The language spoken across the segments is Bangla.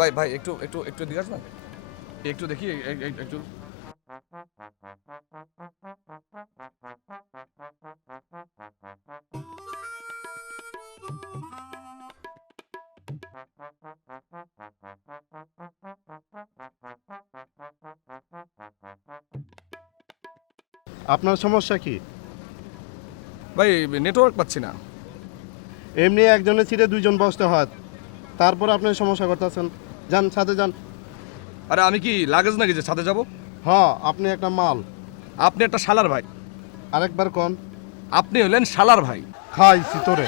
ভাই ভাই একটু একটু একটু দিকে আসবেন, একটু দেখি একটু। আপনার সমস্যা কি? ভাই নেটওয়ার্ক পাচ্ছি না। এমনি একজনের সিটে দুইজন বসতে হয়, তারপর আপনি সমস্যা করতেছেন। যান সাথে যান। আরে আমি কি লাগেজ নাকি যে সাথে যাব? হ্যাঁ, আপনি একটা মাল। আপনি একটা শালার ভাই। আরেকবার কোন? আপনি হলেন শালার ভাই। খাইছি তোরে।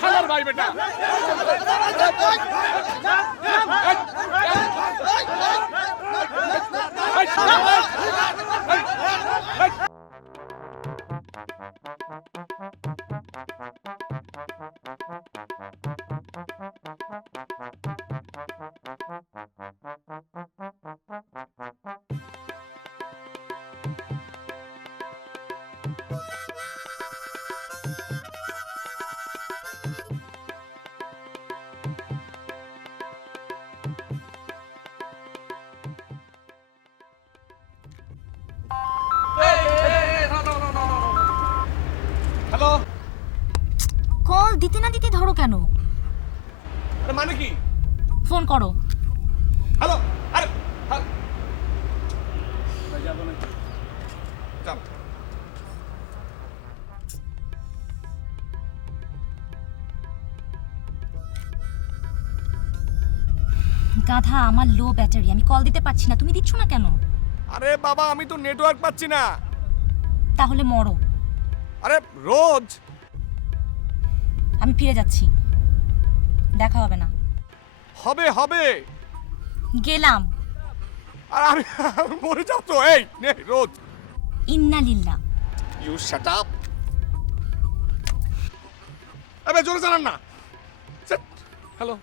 শালার ভাই বেটা। হ্যালো, কল দিতে না দিতে ধরো কেন? মানে কি? ফোন করো। হ্যালো, আরে গাধা, আমার লো ব্যাটারি, আমি কল দিতে পারছি না। তুমি দিচ্ছ না কেন? আরে বাবা, আমি তো নেটওয়ার্ক পাচ্ছি না। তাহলে মরো। আরে রোজ আমি ফিরে যাচ্ছি, দেখা হবে না। হবে হবে। গেলাম। আর আমি মরে যাব তো। এই নে রোজ। ইন্না লিল্লাহ। You shut up. আবে জোরে চালান না। হ্যালো,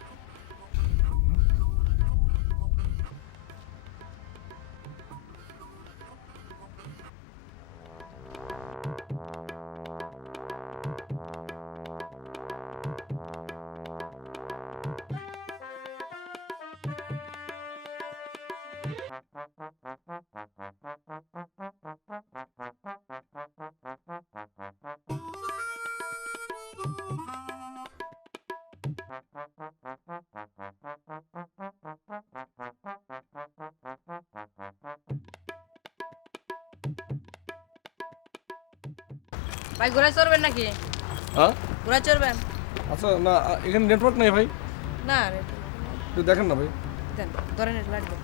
ভাই ঘোড়া চড়বেন নাকি? হ্যাঁ ঘোড়া চড়বেন? আচ্ছা, না এখানে নেটওয়ার্ক নেই ভাই, না রে, একটু দেখেন না ভাই। দেন ধরেন লাগবে।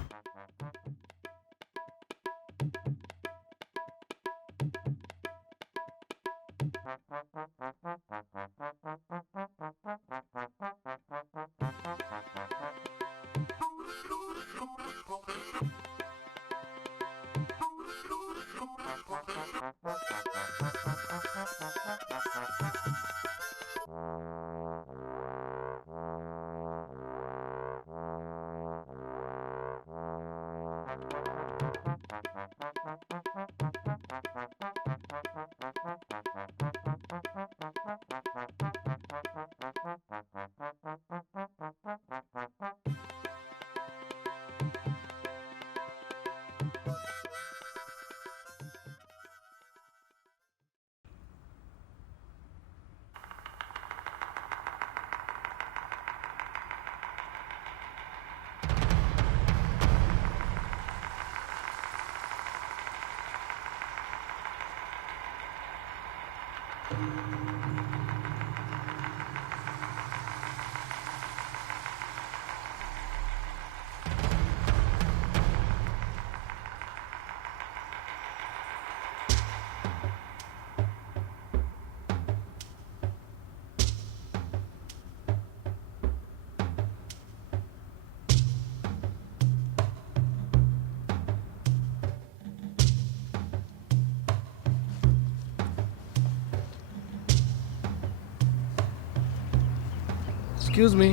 Excuse me.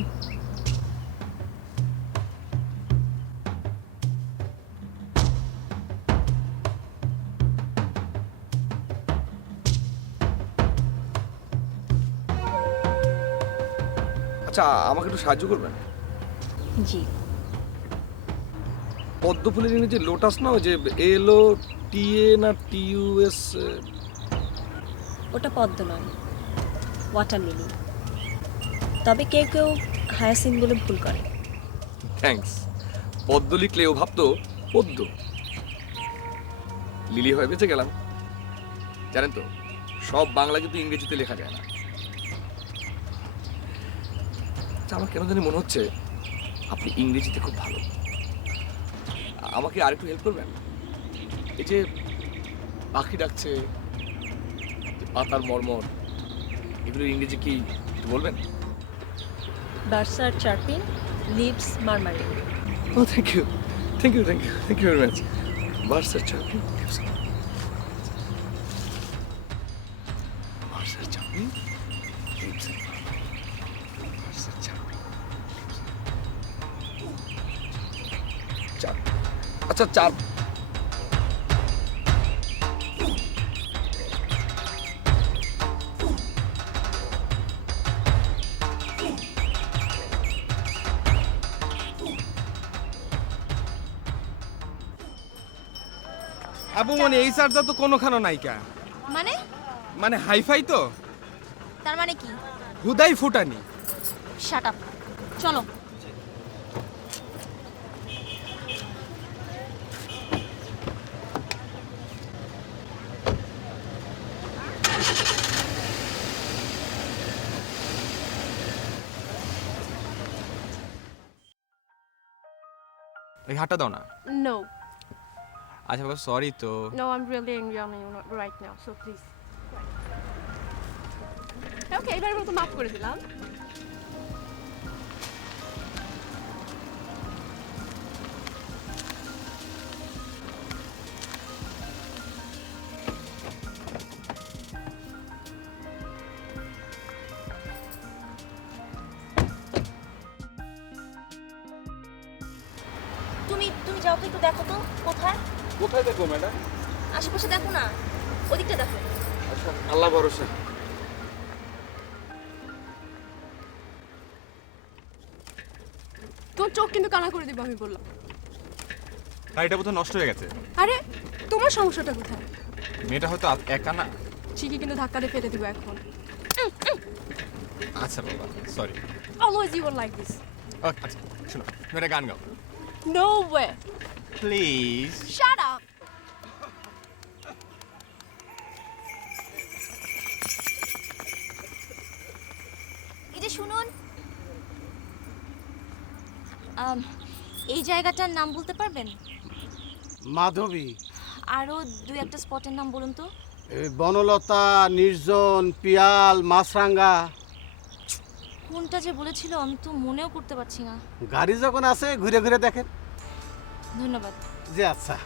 আচ্ছা আমাকে একটু সাহায্য করবেন? জি। পদ্ম ফুলের ইংরেজি লোটাস না, ওই যে LOTA না TUS? ওটা পদ্ম নয়, ওয়াটার লিলি। তবে কেউ কেউ হায়াসিন বলে ভুল করে। থ্যাঙ্কস। পদ্ম লিখলে ও ভাবতো পদ্ম, লিলি হয়ে বেঁচে গেলাম। জানেন তো, সব বাংলা কিন্তু ইংরেজিতে লেখা যায় না। আচ্ছা, আমার কেন জানি মনে হচ্ছে আপনি ইংরেজিতে খুব ভালো। আমাকে আরেকটু হেল্প করবেন? এই যে পাখি ডাকছে, পাতার মর্মর, এগুলো ইংরেজি কি একটু বলবেন? Birds are chirping, leaves murmuring. Oh, thank you. Thank you very much. Birds are chirping. Birds are chirping. Leaves are murmuring. Birds are chirping. চার, আচ্ছা চার। আবু মনে এই চার্জার তো কোনোখানো নাইকা। মানে মানে হাইফাই তো, তার মানে কি? হুদাই ফুটানি। শাট আপ, চলো। এই হাঁটা দাও না। No, আচ্ছা বাবা সরি তো। no, I'm really angry on you right now, so please. Okay, এবারের মতো মাফ করে দিলাম। তুমি যাও তো, একটু দেখো তো কোথায়। কোথায় দেখো ম্যাডাম? আশেপাশে দেখো না, ওদিকটা দেখো। আচ্ছা, আল্লাহ ভরসা। তোর চোখ কিন্তু কানা করে দিব আমি বললাম। গাড়িটা বোধহয় নষ্ট হয়ে গেছে। আরে তোমার সমস্যাটা কোথায়? মেয়েটা হয়তো একা না। ঠিকই কিন্তু ধাক্কা দিয়ে ফেলে দিব এখন। আচ্ছা বাবা sorry. Always you were like this. আচ্ছা শোনো, তুমি একটা গান গাও No way. Please. Shut up. এই যে শুনুন, এই জায়গাটার নাম বলতে পারবেন? মাধবী, আরো দুই একটা স্পটের নাম বলুন তো। এই বনলতা, নির্জন, পিয়াল, মাছরাঙ্গা। কোনটা যে বলেছিল আমি তো মনেও করতে পারছি না। গাড়ি যখন আছে ঘুরে ঘুরে দেখেন। ধন্যবাদ। জি আচ্ছা।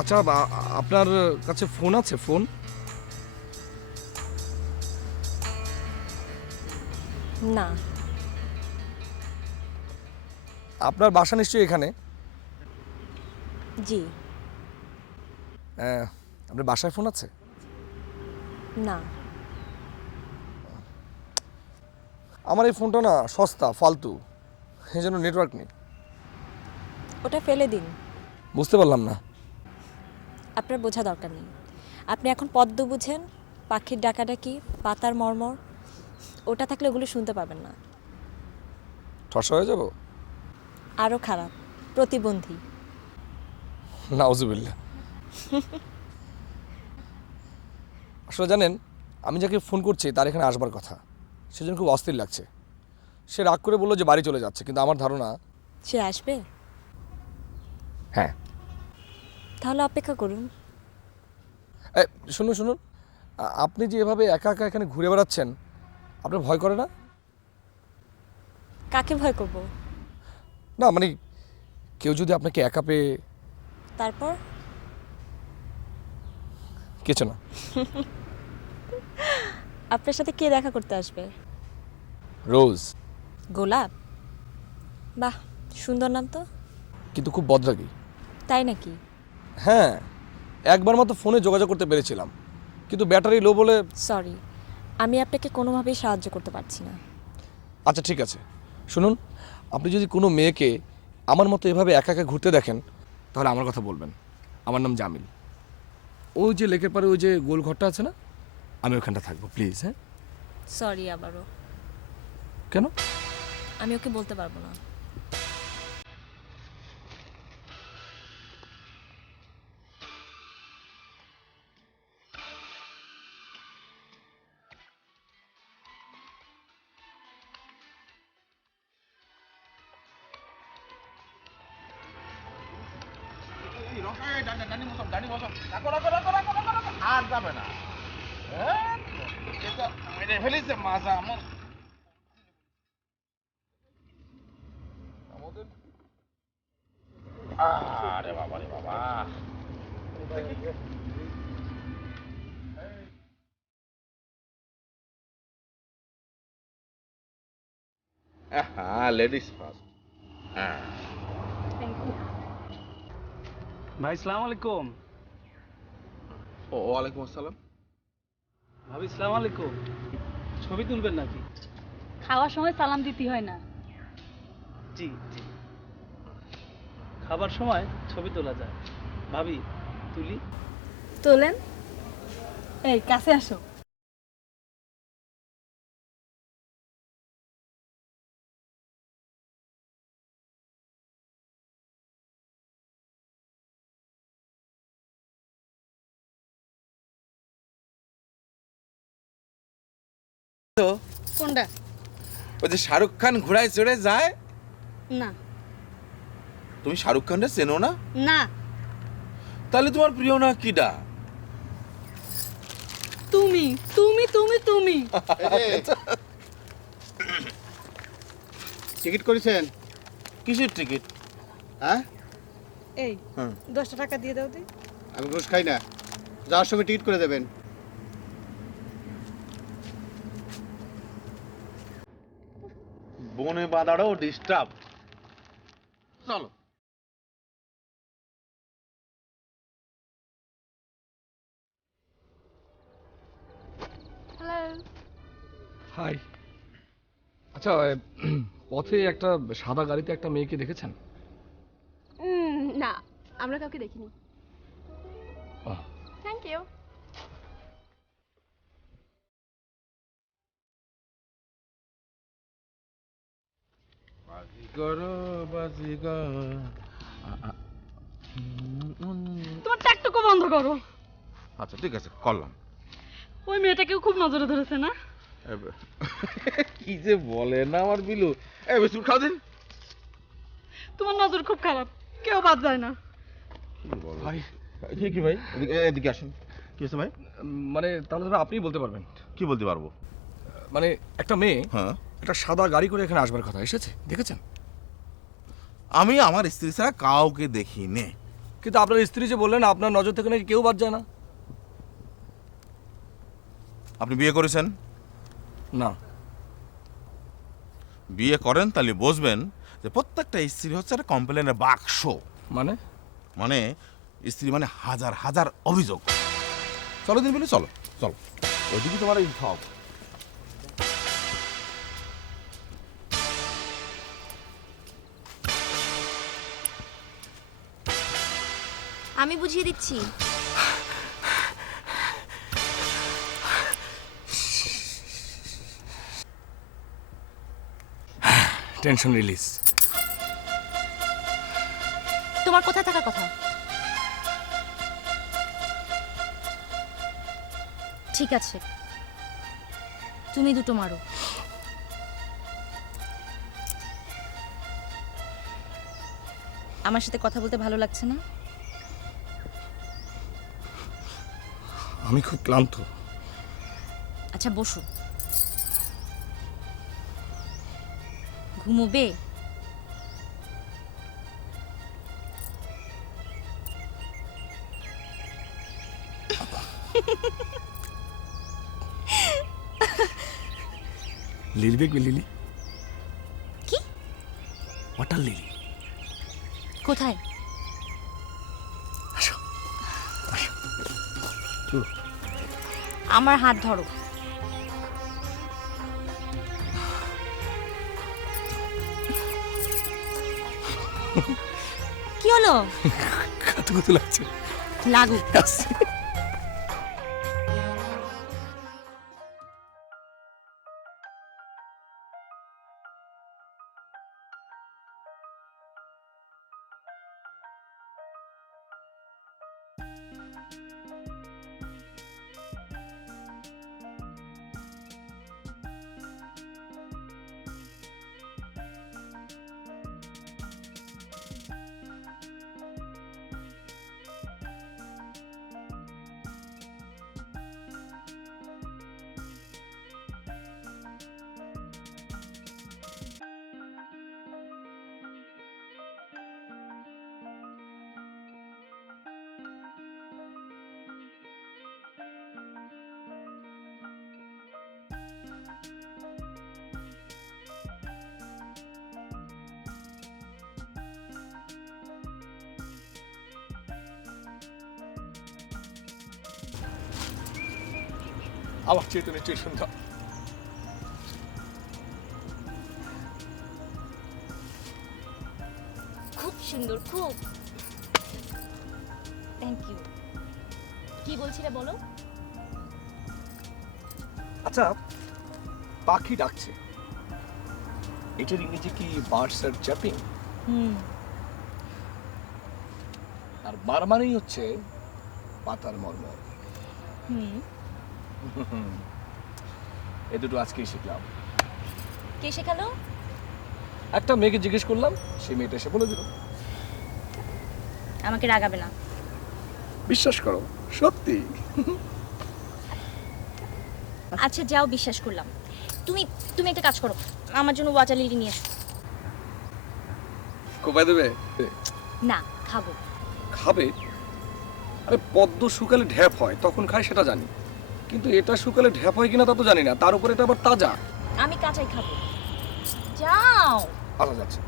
আচ্ছা, আপনার কাছে ফোন আছে? ফোন না। আপনার বাসা নিশ্চয়ই এখানে? জি। আপনার বাসায় ফোন আছে? না। আমার এই ফোনটা না সস্তা, ফালতু, এই জন্য নেটওয়ার্ক নেই। ওটা ফেলে দিন। বুঝতে পারলাম না। আপনার বোঝা দরকার নেই। আপনি এখন পদ্ম বুঝেন, পাখির ডাকাডাকি, পাতার মর্মর। ওটা থাকলে ওগুলো শুনতে পাবেন না। ঠসা হয়ে যাব? আরও খারাপ, প্রতিবন্ধী। নাউজুবিল্লাহ। আসলে জানেন, আমি যাকে ফোন করছি তার এখানে আসবার কথা, সেজন্য খুব অস্থির লাগছে। সে রাগ করে বললো যে বাড়ি চলে যাচ্ছে, কিন্তু আমার ধারণা সে আসবে? হ্যাঁ। তাহলে অপেক্ষা করুন। শুনুন শুনুন, আপনি যে এভাবে একা একা এখানে ঘুরে বেড়াচ্ছেন, আপনার ভয় করে না? কাকে ভয় করব? না মানে কেউ যদি আপনাকে একা পেয়ে। তারপর? কিছু না। আপনার সাথে কে দেখা করতে আসবে? রোজ। গোলাপ? বাহ, সুন্দর নাম তো। কিন্তু খুব বদরাগী। তাই নাকি? হ্যাঁ, একবার মতো ফোনে যোগাযোগ করতে পেরেছিলাম, কিন্তু ব্যাটারি লো বলে। সরি, আমি আপনাকে কোনোভাবেই সাহায্য করতে পারছি না। আচ্ছা ঠিক আছে, শুনুন, আপনি যদি কোনো মেয়েকে আমার মতো এভাবে একা একা ঘুরতে দেখেন, তাহলে আমার কথা বলবেন। আমার নাম জামিল। ওই যে লেকের পারে ওই যে গোল ঘরটা আছে না, আমি ওখানটা থাকবো, প্লিজ। হ্যাঁ। সরি আবারও। কেন? আমি ওকে বলতে পারবো না। আর যাবে না। মেরে ফেলিছে মাজা আমার। আরে বাবা রে বাবা। হ্যাঁ, লেডিস ফার্স্ট। হ্যাঁ ভাই সালাম আলাইকুম। ওয়ালাইকুম আসসালাম। ভাবি সালাম আলাইকুম। ছবি তুলবেন নাকি? খাওয়ার সময় সালাম দিতে হয় না। জি জি, খাবার সময় ছবি তোলা যায়। ভাবি তুলি? তোলেন। এই কাছে আসো। কোনটা? ওই যে শাহরুখ খান ঘোড়ায় চড়ে যায়। না। তুমি শাহরুখ খানটা চেনো না? না। তাহলে তোমার প্রিয় না কিডা? তুমি তুমি তুমি তুমি টিকিট করেছেন? কিসের টিকিট? হ্যাঁ, এই 10 টাকা দিয়ে দাও তুই। আমি ঘুষ খাই না, যাওয়ার সময় টিকিট করে দেবেন। বনে বাঁধারও ডিস্টার্ব। চলো। হ্যালো। হাই। আচ্ছা, পথে একটা সাদা গাড়িতে একটা মেয়েকে দেখেছেন? না, আমরা কাউকে দেখিনি। আহ, থ্যাংক ইউ। তোমার ট্যাকটুকু বন্ধ করো। আচ্ছা ঠিক আছে, করলাম। ওই মেয়েটাকেও খুব নজরে ধরেছে না? কি যে বলে না আমার বিলু। এই বিস্কুট খাও দিন। তোমার নজর খুব খারাপ, কেউ বাদ যায় না। ভাই, কি ভাই, এদিকে আসুন। কি হয়েছে ভাই? মানে তাহলে ধরো আপনিই বলতে পারবেন। কি বলতে পারবো? মানে একটা মেয়ে হ্যাঁ, একটা সাদা গাড়ি করে এখানে আসবার কথা, এসেছে, দেখেছেন? আমি আমার স্ত্রী ছাড়া কাউকে দেখিনি। কিন্তু আপনার স্ত্রী যে বললেন আপনার নজর থেকে নাকি কেউ বাদ যায় না। আপনি বিয়ে করেছেন? না। বিয়ে করেন তাহলে বুঝবেন যে প্রত্যেকটা স্ত্রী হচ্ছে একটা কমপ্লেনের বাক্স। মানে? মানে স্ত্রী মানে হাজার হাজার অভিযোগ। চলো দিন বিলু, চলো চলো, ওইদিকে তোমার এই সব। আমি বুঝিয়ে দিচ্ছি। Tension release. তোমার কোথায় থাকার কথা? ঠিক আছে, তুমি দুটো মারো। আমার সাথে কথা বলতে ভালো লাগছে না? আমি খুব ক্লান্ত। আচ্ছা বসো। ঘুমোবে? লিলি দেখবে, লিলি। কি? Water lily. কোথায়? আসো আসো। আমার হাত ধরো। কি হলো? কত কত লাগছে। লাগুক। আসছে। আমার চেয়ে তো নিশ্চয়ই সুন্দর। খুব সুন্দর, খুব। Thank you. কি বলছিলে বলো? আচ্ছা, পাখি ডাকছে, এটার ইংরেজি কি বার্ডস আর চ্যাপিং? আর মারমারেই হচ্ছে পাতার মর্মর। এ দুটো আজকেই শিখলাম। কে শেখালো? একটা মেয়েকে জিজ্ঞেস করলাম, সেই মেয়েটা এসে বলে দিল। আমাকে রাগাবে না। বিশ্বাস করো, সত্যি। আচ্ছা যাও, বিশ্বাস করলাম। তুমি তুমি একটা কাজ করো, আমার জন্য ওয়াটার লিলি নিয়ে এসো। কোপায় দেবে? না, খাবো। খাবে? আরে পদ্ম শুকালে ঢ্যাপ হয়, তখন খায় সেটা জানি, কিন্তু এটা শুকালে ঢ্যাপ হয় কিনা তা তো জানি না। তার উপর এটা আবার তাজা। আমি কাঁচাই খাবো। যাও। আচ্ছা যাচ্ছে।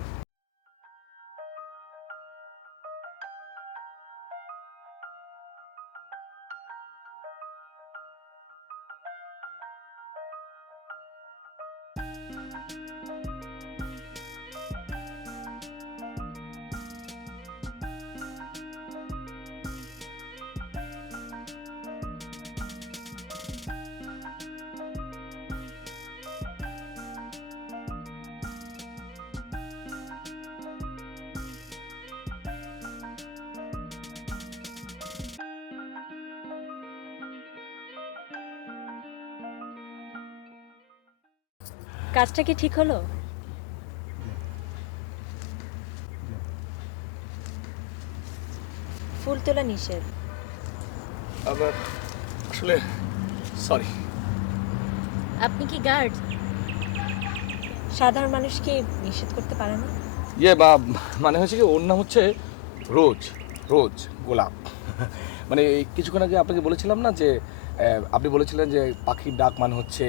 কাজটা কি ঠিক হলো? ফুল তোলা নিষেধ। আবার আসলে সরি। আপনি কি গার্ড? সাধারণ মানুষ কি নিষেধ করতে পারে না? ইয়ে বা মানে হচ্ছে কি, ওর নাম হচ্ছে রোজ, রোজ গোলাম। মানে এই কিছুক্ষণ আগে আপনাকে বলেছিলাম না যে আপনি বলেছিলেন যে পাখির ডাক মানে হচ্ছে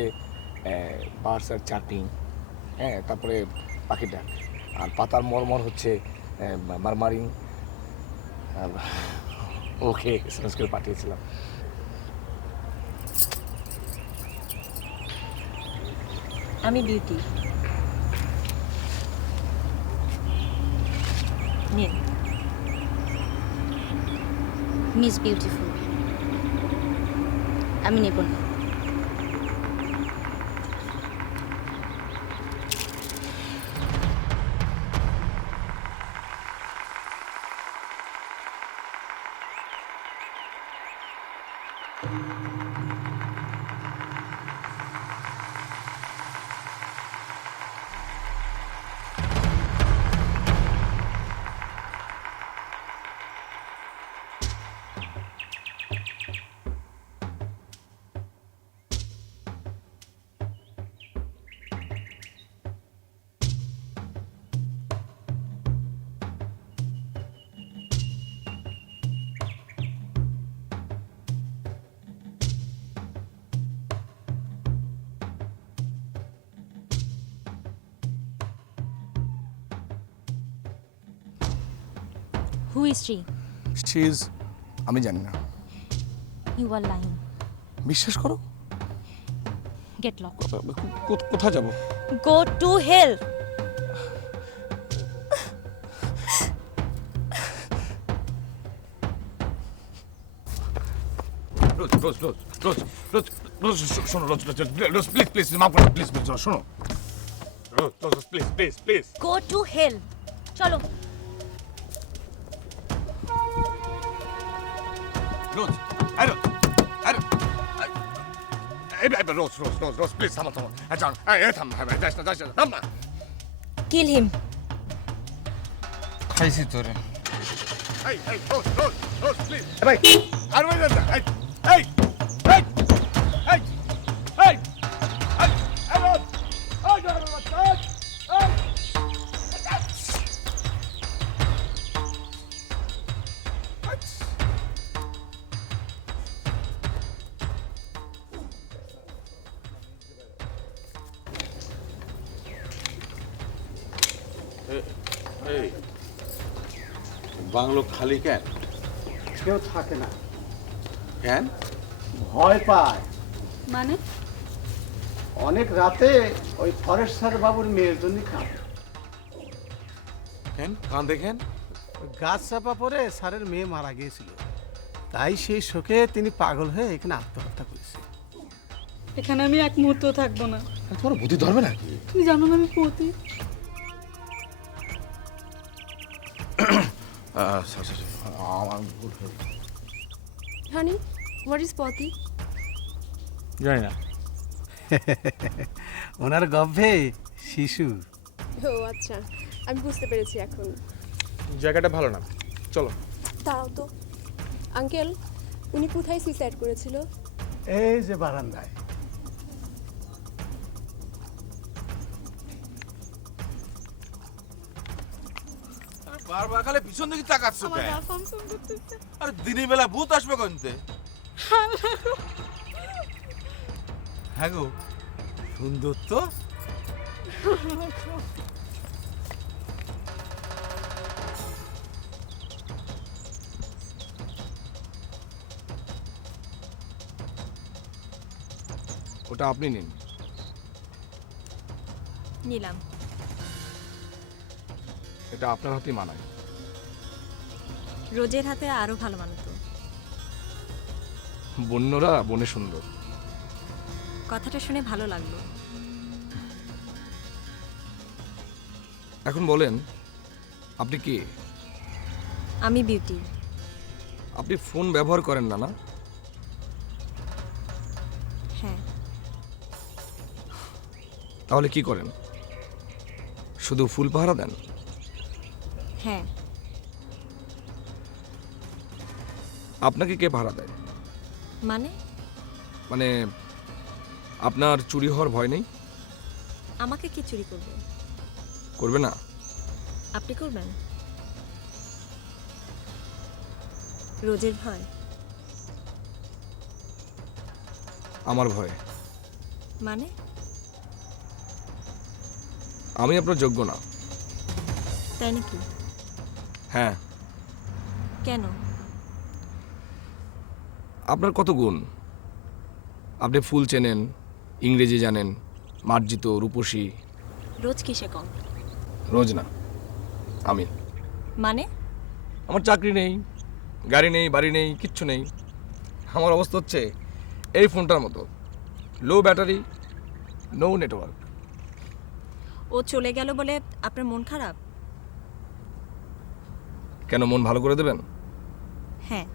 বার্ডস আর চার্পিং, হ্যাঁ, তারপরে পাখির ডাক। আর পাতার মরমর হচ্ছে মারমারিং। ওকে এসএমএস করে পাঠিয়েছিলাম। আমি বিউটি। নিন। Miss beautiful. আমি নেব না। Who is she? She is, আমি জানি না। You are lying. বিশ্বাস করো। গেট লক। কোথায় যাব? গো টু হেল। রোজ রোজ রোজ রোজ রোজ রোজ শোনো, Rose rose Rose please please মাফ করো, প্লিজ প্লিজ শোনো, Rose Rose please please please. Go to hell. চলো। রোজ আরে আরে এই রোজ রোজ রোজ রোজ প্লিজ থামো থামো। আচ্ছা এই থাম, যাস না যাস না, থাম না। কিল হিম। খাইছি তোরে। এই এই রোজ রোজ রোজ প্লিজ। ভাই আর ওই না, এই এই এই এই এই এই রোজ এই রোজ এই এই বাংলো খালি কেন? কেউ থাকে না, কেন? ভয় পায়। মানে অনেক রাতে ওই ফরেস্টার বাবুর মেয়ের জন্য কাঁদে। কেন কান দেখেন? গাছ চাপা পড়ে স্যারের মেয়ে মারা গিয়েছিল, তাই সেই শোকে তিনি পাগল হয়ে এখানে আত্মহত্যা করেছে। এখানে আমি এক মুহূর্ত থাকবো না। তোমার বুদ্ধি ধরবে নাকি? তুমি জানো না আমি পতি। আমার ভুল হয়ে গেছে। হানি, হোয়াট ইজ পতি? জানি না। ওনার গর্ভে শিশু। ও আচ্ছা, আমি বুঝতে পেরেছি এখন। জায়গাটা ভালো না, চলো। দাঁড়াও তো আঙ্কেল, উনি কোথায় সুইসাইড করেছিল? এই যে বারান্দায়। বারবার খালি পিছন দিকে তাকাচ্ছ আমার কেন? গা ফাংশন করতেছে। আরে দিনের বেলা ভূত আসবে কোনতে? হ্যাঁ গো, সুন্দর তো। ওটা আপনি নিন। নিলাম। এটা আপনার হাতেই মানায়। রোজের হাতে আরো ভালো মানাতো। বন্যরা বনে সুন্দর। কথাটা শুনে ভালো লাগলো। এখন বলেন, আপনি কে? আমি বিউটি। আপনি ফোন ব্যবহার করেন না, না? হ্যাঁ। তাহলে কি করেন? শুধু ফুল পাহারা দেন? হ্যাঁ। আপনাকে কে পাহারা দেয়? মানে মানে আপনার চুরি হওয়ার ভয় নেই? আমাকে কি চুরি করবে? করবে না? আপনি করবেন? রোজের ভয়? আমার ভয়। মানে আমি আপনার যোগ্য না। তাই নাকি? হ্যাঁ। কেন? আপনার কত গুণ। আপনি ফুল চেনেন, ইংরেজি জানেন, মার্জিত, রূপসী। রোজ কিসে কম? রোজ না, আমি। মানে আমার চাকরি নেই, গাড়ি নেই, বাড়ি নেই, কিচ্ছু নেই। আমার অবস্থা হচ্ছে এই ফোনটার মতো, লো ব্যাটারি, নো নেটওয়ার্ক। ও চলে গেল বলে আপনার মন খারাপ? কেন, মন ভালো করে দেবেন? হ্যাঁ।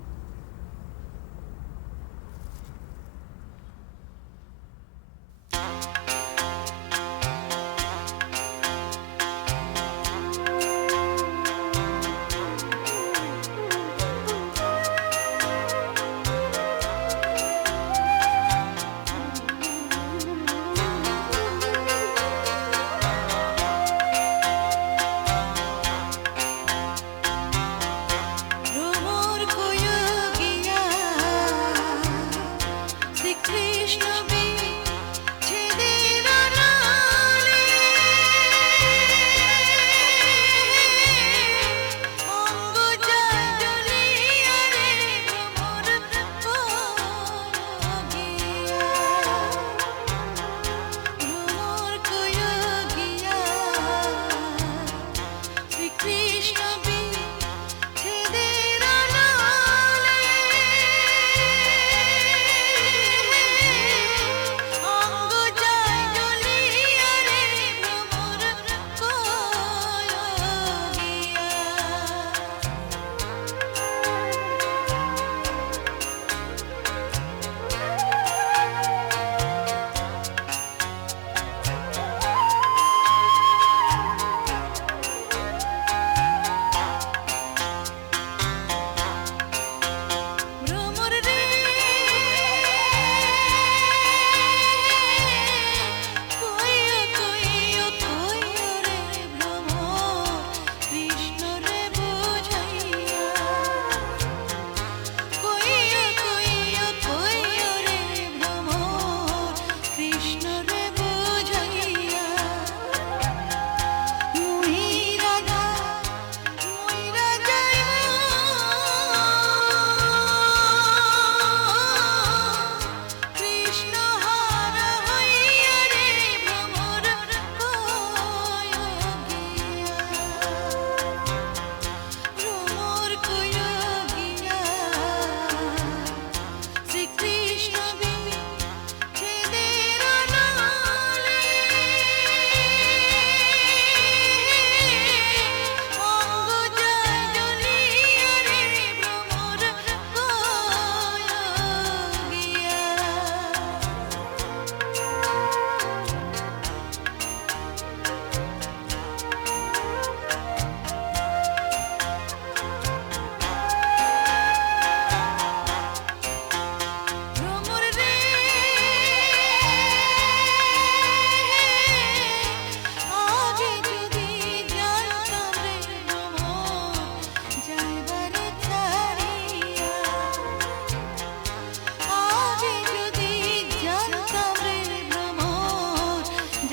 Rumor koyu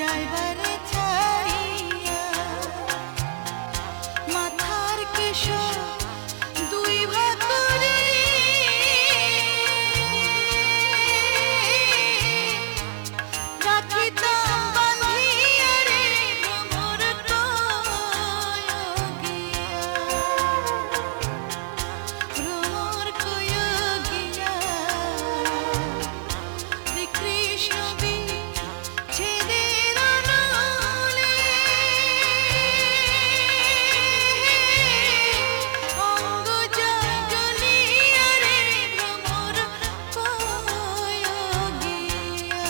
যাইবারে ছাড়িয়া মাথার কেশর দুই ভাগ করে রাখিতাম বাঁধিয়া রে ভ্রমর কয় গিয়া শ্রীকৃষ্ণ বিচ্ছেদের অনলে অঙ্গ জয় জ্বলিয়া রে ভ্রমর কয় গিয়া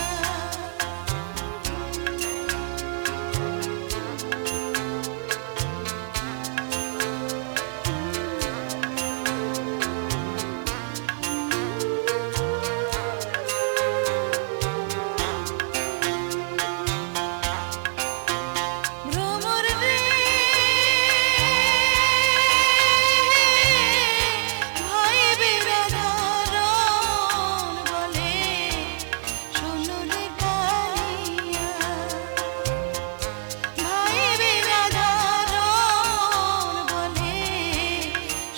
ভ্রমর রে ভাই বেরাধার বলে শোনো রে কালিয়া ভাই বেরাধার বলে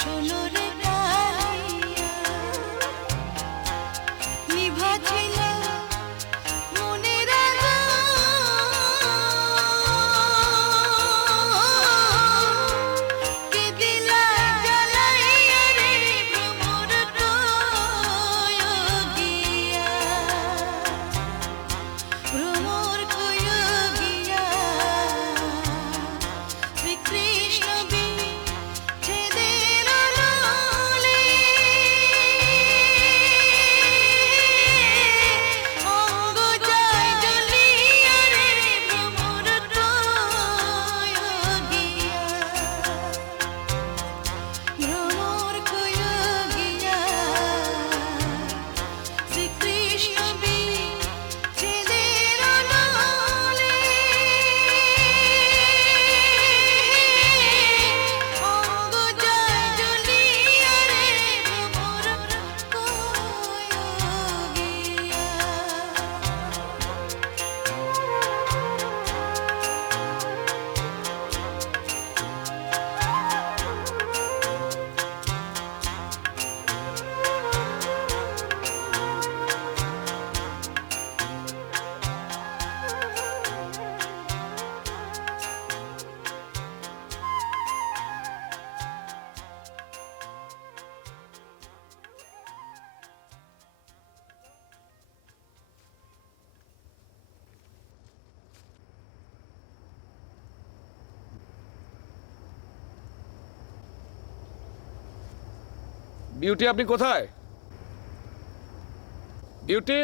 শোনো রে কালিয়া নিভা ছিল মনের কে দিলা জ্বালাইয়া রে ভ্রমর কয় গিয়া ভ্রমর কয় গিয়া শ্রীকৃষ্ণ বিচ্ছেদের অনলে অঙ্গ জয় জ্বলিয়া রে ভ্রমর কয় গিয়া ভ্রমর কয় গিয়া শ্রীকৃষ্ণ বিচ্ছেদের অনলে অঙ্গ জয় জ্বলিয়া রে ভ্রমর কয় গিয়া বিউটি আপনি কোথায়? বিউটি,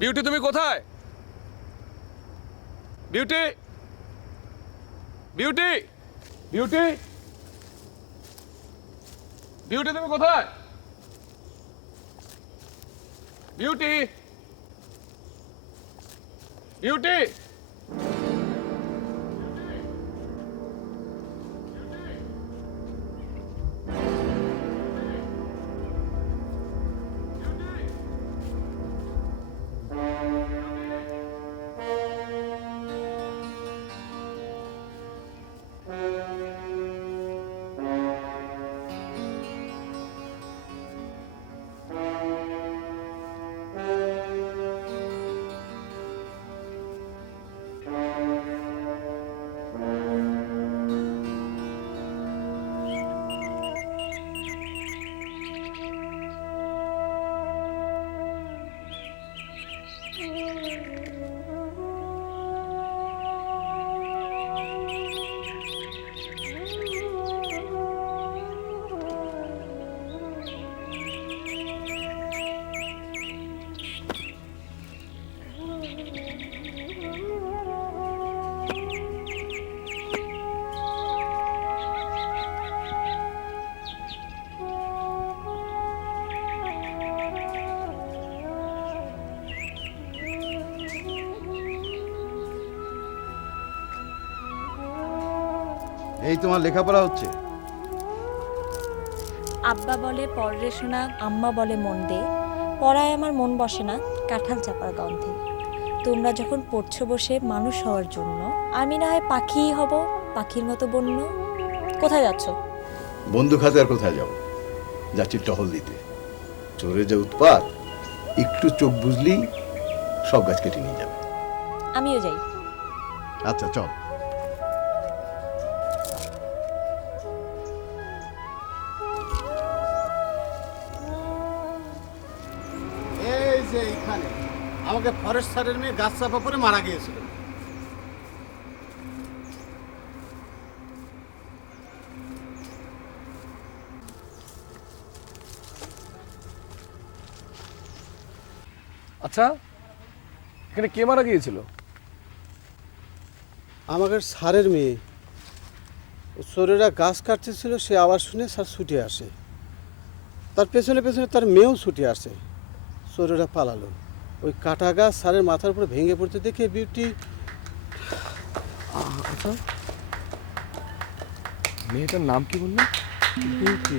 বিউটি তুমি কোথায়? বিউটি, বিউটি, বিউটি, বিউটি তুমি কোথায়? বিউটি, বিউটি, এই তোমার লেখাপড়া হচ্ছে? আব্বা বলে পড়রে শোনা, আম্মা বলে মন দে, পড়ায় আমার মন বসে না কাঁঠাল চাপার গন্ধে। তোমরা যখন পড়ছো বসে মানুষ হওয়ার জন্য, আমি না হয় পাখিই হব, পাখির মতো বন্য। কোথায় যাচ্ছ? বন্ধু খাতে আর কোথায় যাব? যাচ্ছি টহল দিতে। চোরে যে উৎপাত, একটু চোখ বুঝলি সব গাছ কেটে নিয়ে যাবে। আমিও যাই। আচ্ছা চল। এই যে এখানে আমাকে ফরেস্ট সারের মেয়ে গাছ চাপা পরে মারা গিয়েছিল। আচ্ছা, এখানে কে মারা গিয়েছিল? আমাদের সারের মেয়ে। চোরেরা গাছ কাটতেছিল, সে আওয়াজ শুনে স্যার ছুটে আসে। তার পেছনে পেছনে তার মেয়েও ছুটে আসে। চোরেরা পালালো। ওই কাটা গাছ স্যারের মাথার উপরে ভেঙে পড়তে দেখে বিউটি। আচ্ছা, মেয়েটার নাম কি বললেন? বিউটি।